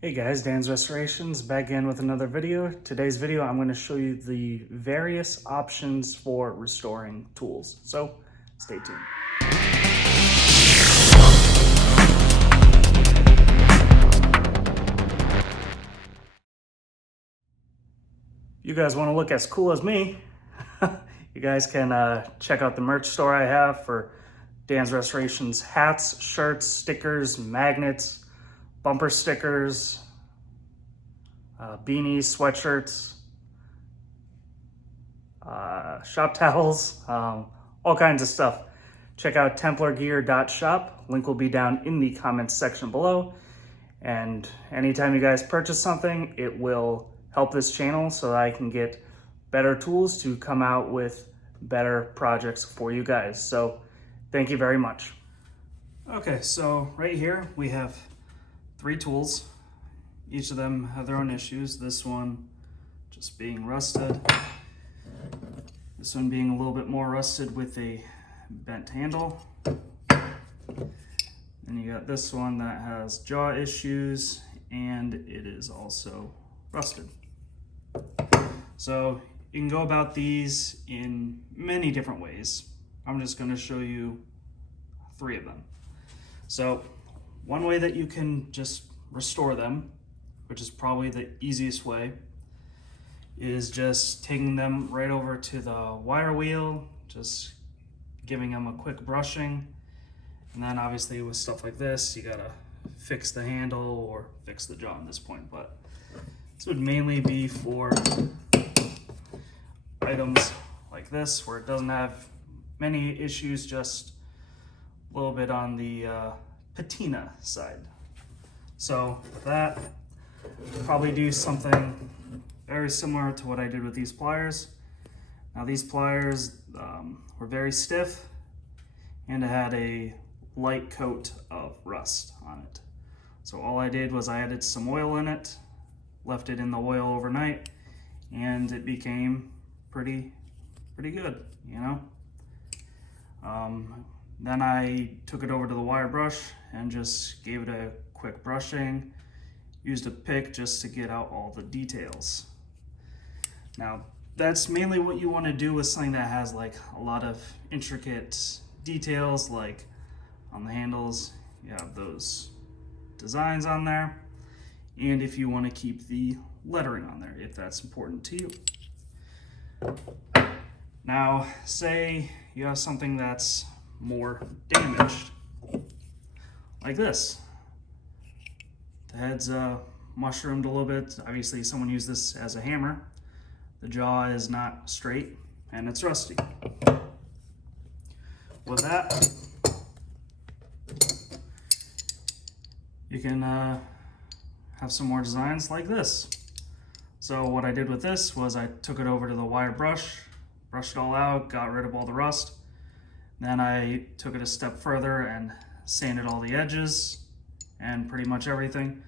Hey guys, Dan's Restorations back again with another video. Today's video, I'm going to show you the various options for restoring tools. So stay tuned. You guys want to look as cool as me? You guys can check out the merch store I have for Dan's Restorations hats, shirts, stickers, magnets, bumper stickers, beanies, sweatshirts, shop towels, all kinds of stuff. Check out templargear.shop. Link will be down in the comments section below. And anytime you guys purchase something, it will help this channel so that I can get better tools to come out with better projects for you guys. So thank you very much. Okay, so right here we have 3 tools. Each of them have their own issues. This one just being rusted. This one being a little bit more rusted with a bent handle. Then you got this one that has jaw issues and it is also rusted. So you can go about these in many different ways. I'm just going to show you 3 of them. So one way that you can just restore them, which is probably the easiest way, is just taking them right over to the wire wheel, just giving them a quick brushing. And then obviously with stuff like this, you gotta fix the handle or fix the jaw at this point. But this would mainly be for items like this, where it doesn't have many issues, just a little bit on the patina side. So with that, probably do something very similar to what I did with these pliers. Now these pliers were very stiff and it had a light coat of rust on it. So all I did was I added some oil in it, left it in the oil overnight, and it became pretty good, you know? Then I took it over to the wire brush and just gave it a quick brushing, used a pick just to get out all the details. Now, that's mainly what you want to do with something that has like a lot of intricate details, like on the handles, you have those designs on there. And if you want to keep the lettering on there, if that's important to you. Now, say you have something that's more damaged, like this. The head's mushroomed a little bit. Obviously, someone used this as a hammer. The jaw is not straight and it's rusty. With that, you can have some more designs like this. So what I did with this was I took it over to the wire brush, brushed it all out, got rid of all the rust. Then I took it a step further and sanded all the edges and pretty much everything.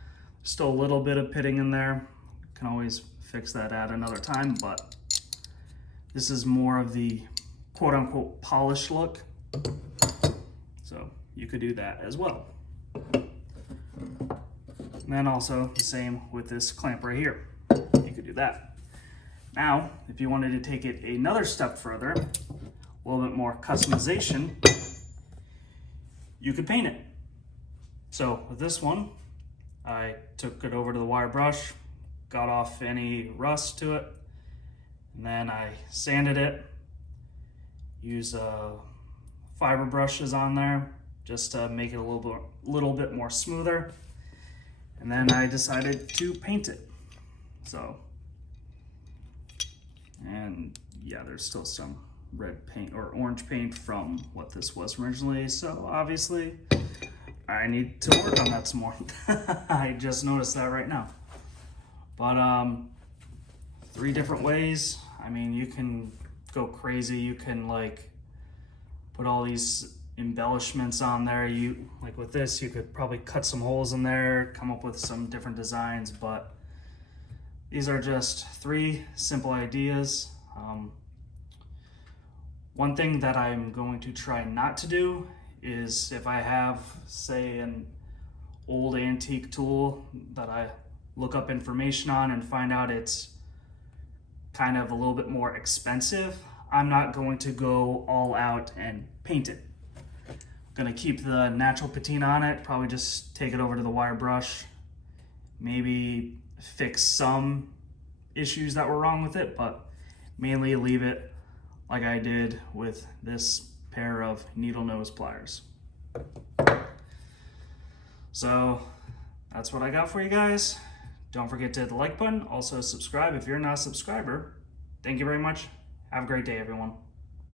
Still a little bit of pitting in there. Can always fix that at another time, but this is more of the quote-unquote polished look. So you could do that as well. And then also the same with this clamp right here. You could do that. Now, if you wanted to take it another step further, a little bit more customization, you could paint it. So with this one, I took it over to the wire brush, got off any rust to it, and then I sanded it, used fiber brushes on there just to make it a little bit more smoother, and then I decided to paint it. So, and yeah, there's still some red paint or orange paint from what this was originally, so obviously I need to work on that some more. I just noticed that right now. But 3 different ways. I mean, you can go crazy. You can like put all these embellishments on there. You like with this, you could probably cut some holes in there, come up with some different designs, but these are just 3 simple ideas. One thing that I'm going to try not to do is if I have, say, an old antique tool that I look up information on and find out it's kind of a little bit more expensive, I'm not going to go all out and paint it. I'm gonna keep the natural patina on it, probably just take it over to the wire brush, maybe fix some issues that were wrong with it, but mainly leave it like I did with this pair of needle nose pliers. So that's what I got for you guys. Don't forget to hit the like button. Also subscribe if you're not a subscriber. Thank you very much. Have a great day, everyone.